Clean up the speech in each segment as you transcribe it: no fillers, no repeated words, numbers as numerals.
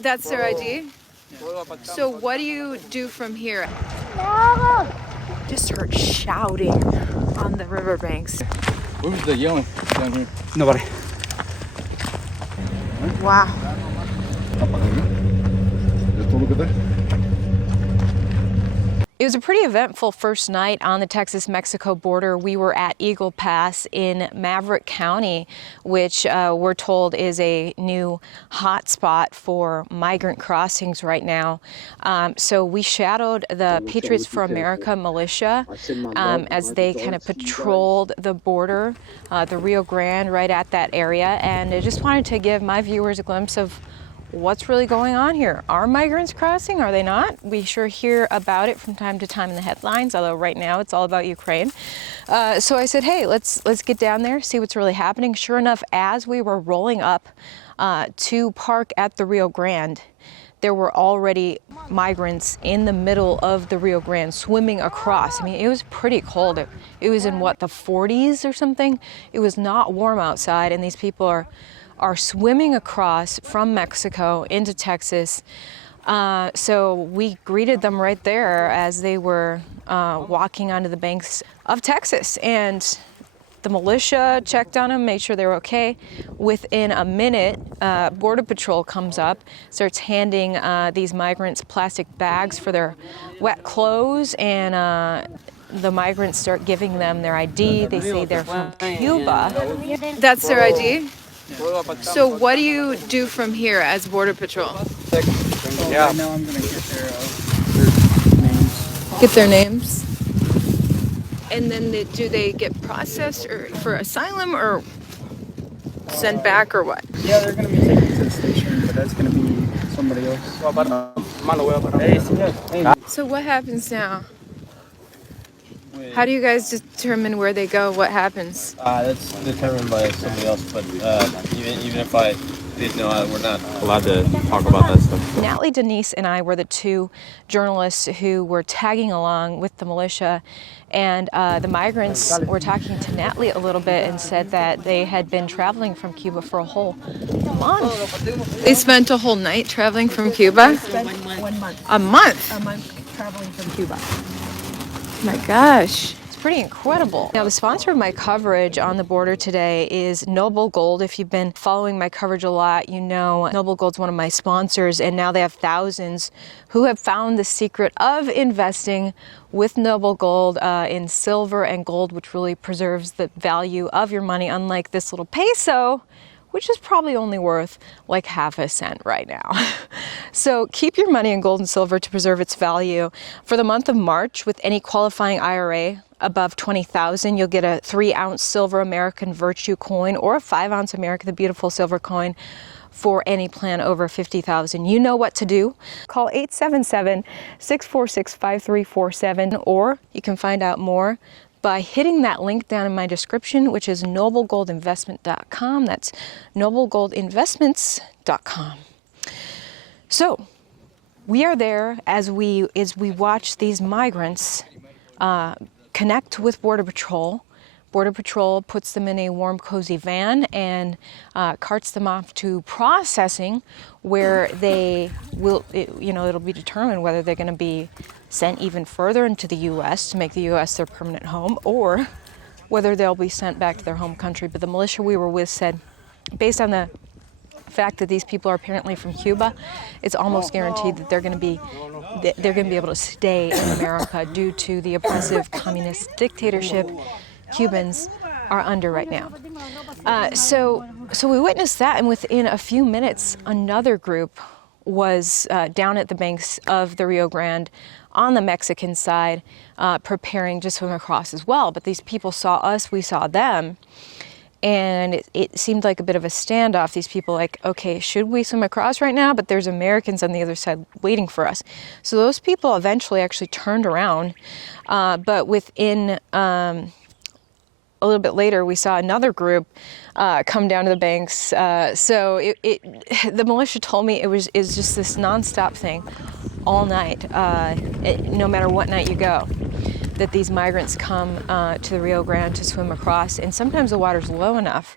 That's their ID? So what do you do from here? Just heard shouting on the riverbanks. Who's the yelling down here? Nobody. Wow. It was a pretty eventful first night on the Texas-Mexico border. We were at Eagle Pass in Maverick County, which we're told is a new hotspot for migrant crossings right now. So we shadowed the Patriots for America militia as they kind of patrolled the border, the Rio Grande, right at that area. And I just wanted to give my viewers a glimpse of what's really going on here. Are migrants crossing? Are they not? We sure hear about it from time to time in the headlines, although right now it's all about Ukraine. So I said, hey, let's get down there, see what's really happening. Sure enough, as we were rolling up to park at the Rio Grande, there were already migrants in the middle of the Rio Grande swimming across. I mean, it was pretty cold. It was in what, the 40s or something? It was not warm outside, and these people are swimming across from Mexico into Texas. So we greeted them right there as they were walking onto the banks of Texas. And the militia checked on them, made sure they were okay. Within a minute, Border Patrol comes up, starts handing these migrants plastic bags for their wet clothes, and the migrants start giving them their ID. They say they're from Cuba. That's their ID? So what do you do from here as Border Patrol? Yeah. Right now I'm gonna get their names. Get their names? And then do they get processed or for asylum or sent back or what? Yeah, they're gonna be taken to the station, but that's gonna be somebody else. So what happens now? How do you guys determine where they go? What happens? That's determined by somebody else, but even if I didn't know, we're not allowed to talk about that stuff. Natalie, Denise, and I were the two journalists who were tagging along with the militia, and the migrants were talking to Natalie a little bit and said that they had been traveling from Cuba for a whole month. They spent a whole night traveling from Cuba? 1 month. A month? A month traveling from Cuba. My gosh, it's pretty incredible. Now, the sponsor of my coverage on the border today is Noble Gold. If you've been following my coverage a lot, you know Noble Gold's one of my sponsors, and now they have thousands who have found the secret of investing with Noble Gold in silver and gold, which really preserves the value of your money, unlike this little peso, which is probably only worth like half a cent right now. So keep your money in gold and silver to preserve its value. For the month of March, with any qualifying IRA above $20,000, you'll get a 3-ounce silver American Virtue coin or a 5-ounce American the Beautiful silver coin for any plan over $50,000. You know what to do. Call 877-646-5347, or you can find out more by hitting that link down in my description, which is noblegoldinvestment.com. That's noblegoldinvestments.com. So we are there as we watch these migrants connect with Border Patrol. Border Patrol puts them in a warm, cozy van and carts them off to processing, where they will, it'll be determined whether they're going to be sent even further into the U.S. to make the U.S. their permanent home, or whether they'll be sent back to their home country. But the militia we were with said, based on the fact that these people are apparently from Cuba, it's almost guaranteed that they're going to be able to stay in America due to the oppressive communist dictatorship Cubans are under right now. So we witnessed that, and within a few minutes, another group was down at the banks of the Rio Grande on the Mexican side, preparing to swim across as well. But these people saw us, we saw them, and it seemed like a bit of a standoff. These people like, okay, should we swim across right now? But there's Americans on the other side waiting for us. So those people eventually actually turned around, but within a little bit later, we saw another group come down to the banks. So the militia told me it was just this nonstop thing all night, no matter what night you go, that these migrants come to the Rio Grande to swim across. And sometimes the water's low enough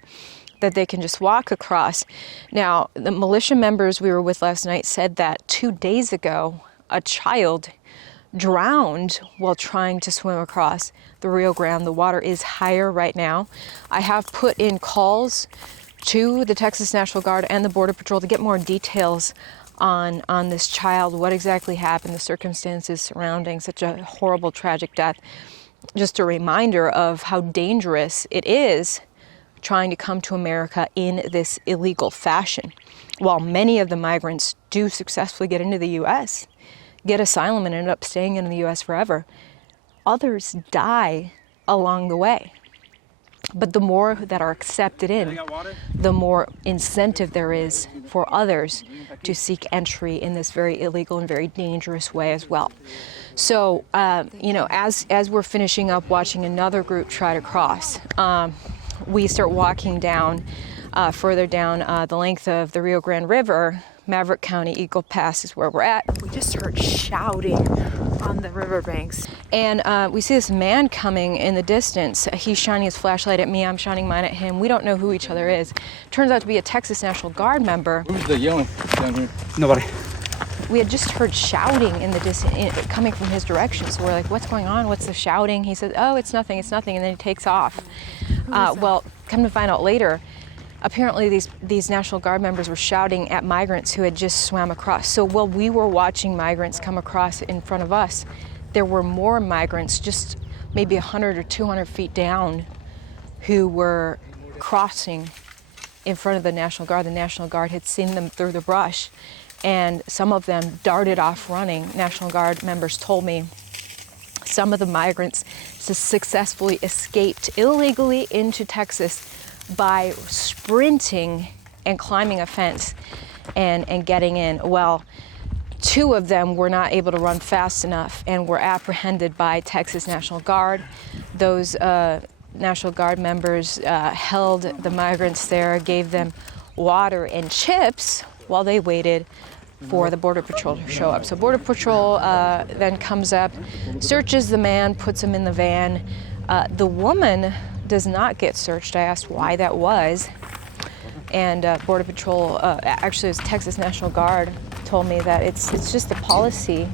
that they can just walk across. Now, the militia members we were with last night said that 2 days ago, a child drowned while trying to swim across the Rio Grande. The water is higher right now. I have put in calls to the Texas National Guard and the Border Patrol to get more details on this child, what exactly happened, the circumstances surrounding such a horrible, tragic death. Just a reminder of how dangerous it is trying to come to America in this illegal fashion. While many of the migrants do successfully get into the U.S., get asylum and end up staying in the U.S. forever, others die along the way. But the more that are accepted in, the more incentive there is for others to seek entry in this very illegal and very dangerous way as well. So, as we're finishing up watching another group try to cross, we start walking down, further down the length of the Rio Grande River. Maverick County, Eagle Pass is where we're at. We just heard shouting on the riverbanks. And we see this man coming in the distance. He's shining his flashlight at me, I'm shining mine at him. We don't know who each other is. Turns out to be a Texas National Guard member. Who's the yelling down here? Nobody. We had just heard shouting in the distance, coming from his direction. So we're like, what's going on? What's the shouting? He said, oh, it's nothing. And then he takes off. Well, come to find out later, apparently these National Guard members were shouting at migrants who had just swam across. So while we were watching migrants come across in front of us, there were more migrants just maybe 100 or 200 feet down who were crossing in front of the National Guard. The National Guard had seen them through the brush, and some of them darted off running. National Guard members told me some of the migrants successfully escaped illegally into Texas by sprinting and climbing a fence and getting in. Well, 2 of them were not able to run fast enough and were apprehended by Texas National Guard. Those National Guard members held the migrants there, gave them water and chips while they waited for the Border Patrol to show up. So Border Patrol then comes up, searches the man, puts him in the van. The woman does not get searched. I asked why that was, and Border Patrol, actually it was Texas National Guard, told me that it's just the policy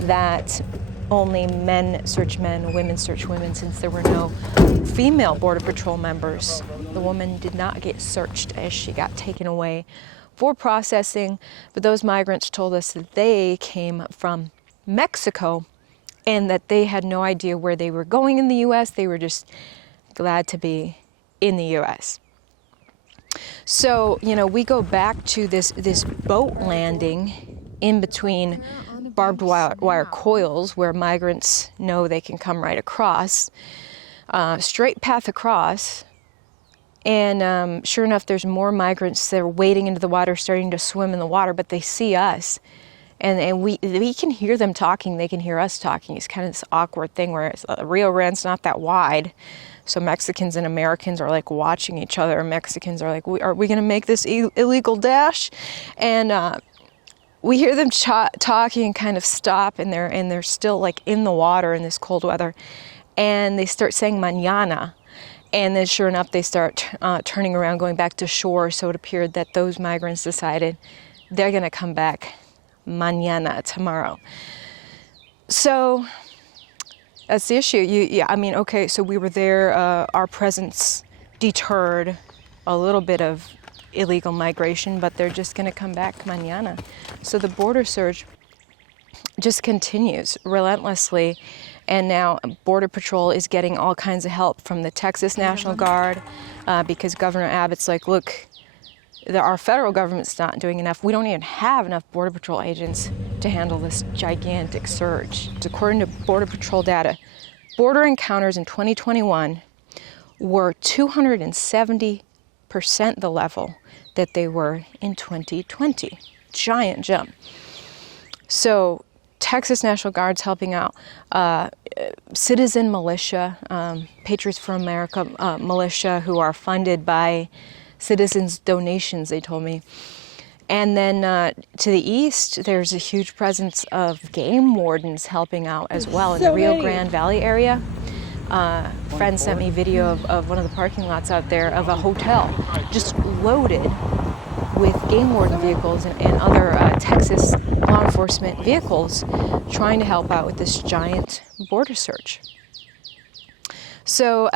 that only men search men, women search women, since there were no female Border Patrol members. The woman did not get searched as she got taken away for processing, but those migrants told us that they came from Mexico and that they had no idea where they were going in the U.S. They were just glad to be in the U.S. So, we go back to this boat landing in between barbed wire coils where migrants know they can come right across, straight path across, and sure enough, there's more migrants that are wading into the water, starting to swim in the water, but they see us, and we can hear them talking, they can hear us talking. It's kind of this awkward thing where Rio Grande's not that wide, so Mexicans and Americans are like watching each other. Mexicans are like, are we going to make this illegal dash? And we hear them talking and kind of stop, and they're still like in the water in this cold weather, and they start saying mañana, and then sure enough they start turning around, going back to shore. So it appeared that those migrants decided they're going to come back mañana, tomorrow. So that's the issue. Okay, so we were there. Our presence deterred a little bit of illegal migration, but they're just going to come back mañana. So the border surge just continues relentlessly, and now Border Patrol is getting all kinds of help from the Texas National Guard because Governor Abbott's like, look, our federal government's not doing enough. We don't even have enough Border Patrol agents to handle this gigantic surge. According to Border Patrol data, border encounters in 2021 were 270% the level that they were in 2020. Giant jump. So Texas National Guard's helping out. Citizen Militia, Patriots for America militia, who are funded by citizens' donations, they told me. And then to the east, there's a huge presence of game wardens helping out as well in the Rio Grande Valley area. Friend sent me video of one of the parking lots out there of a hotel just loaded with game warden vehicles and other Texas law enforcement vehicles trying to help out with this giant border search. So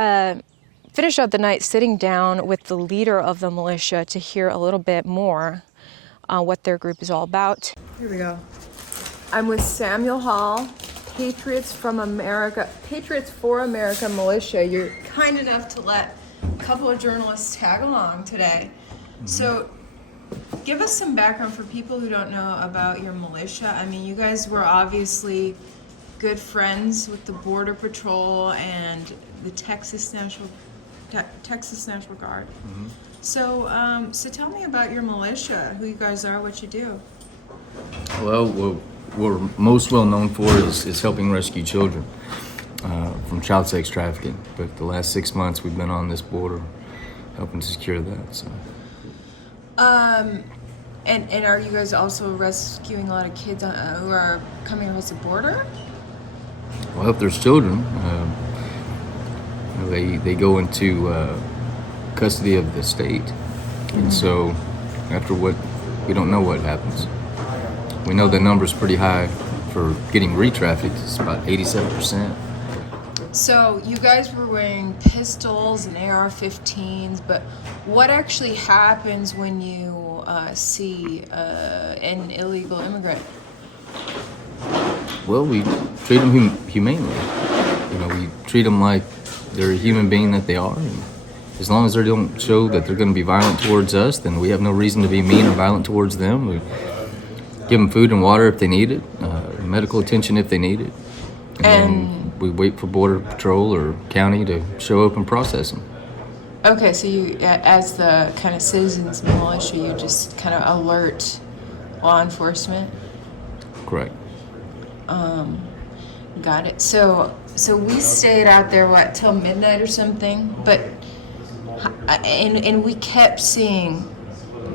finished out the night sitting down with the leader of the militia to hear a little bit more on what their group is all about. Here we go. I'm with Samuel Hall, Patriots for America Militia. You're kind enough to let a couple of journalists tag along today. So give us some background for people who don't know about your militia. I mean, you guys were obviously good friends with the Border Patrol and the Texas National Guard. So, so tell me about your militia, who you guys are, what you do. Well, what we're most well known for is helping rescue children from child sex trafficking. But the last 6 months we've been on this border helping to secure that. So. And are you guys also rescuing a lot of kids who are coming across the border? Well, if there's children, they go into custody of the state, and so after we don't know what happens. We know the number's pretty high for getting re-trafficked. It's about 87%. So you guys were wearing pistols and AR-15s, but what actually happens when you see an illegal immigrant? Well, we treat them humanely. We treat them like they're a human being that they are. And as long as they don't show that they're going to be violent towards us, then we have no reason to be mean or violent towards them. We give them food and water if they need it, medical attention if they need it. And we wait for Border Patrol or county to show up and process them. Okay, so you, as the kind of citizens militia, you just kind of alert law enforcement? Correct. Got it. So we stayed out there, what, till midnight or something? But, and we kept seeing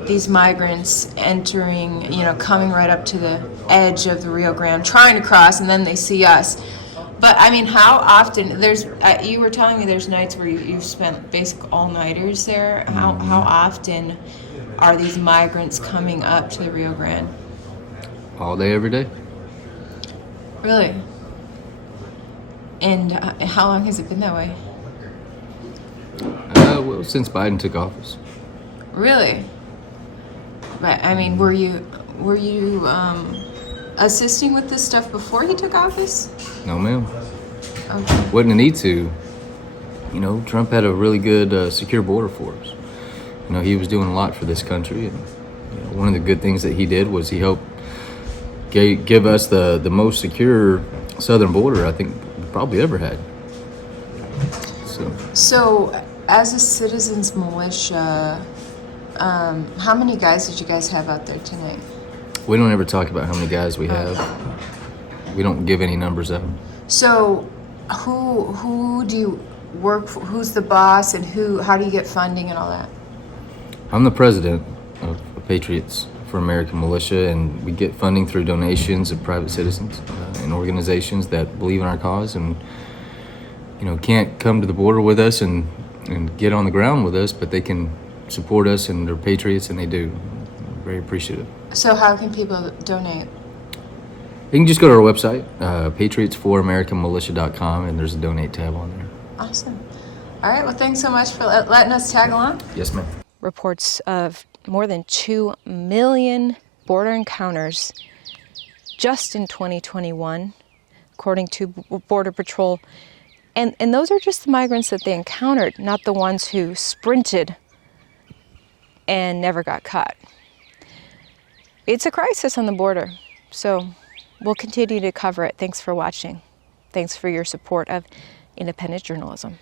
these migrants entering, coming right up to the edge of the Rio Grande, trying to cross, and then they see us. But I mean, how often, you were telling me there's nights where you've spent basic all-nighters there. How often are these migrants coming up to the Rio Grande? All day, every day. Really? And how long has it been that way? Well, since Biden took office. Really? But I mean, were you assisting with this stuff before he took office? No, ma'am. Okay. Wouldn't have need to. Trump had a really good secure border for us. He was doing a lot for this country, and one of the good things that he did was he helped give us the most secure southern border I think we probably ever had. So as a citizens militia, how many guys did you guys have out there tonight? We don't ever talk about how many guys we have. We don't give any numbers out. So who do you work for? Who's the boss, and how do you get funding and all that? I'm the president of Patriots for American Militia, and we get funding through donations of private citizens and organizations that believe in our cause and can't come to the border with us and get on the ground with us, but they can support us, and they're patriots, and they do. I'm very appreciative. So how can people donate? You can just go to our website, patriotsforamericanmilitia.com, and there's a donate tab on there. Awesome. All right, well, thanks so much for letting us tag along. Yes, ma'am. Reports of more than 2 million border encounters just in 2021, according to Border Patrol. And those are just the migrants that they encountered, not the ones who sprinted and never got caught. It's a crisis on the border, so we'll continue to cover it. Thanks for watching. Thanks for your support of independent journalism.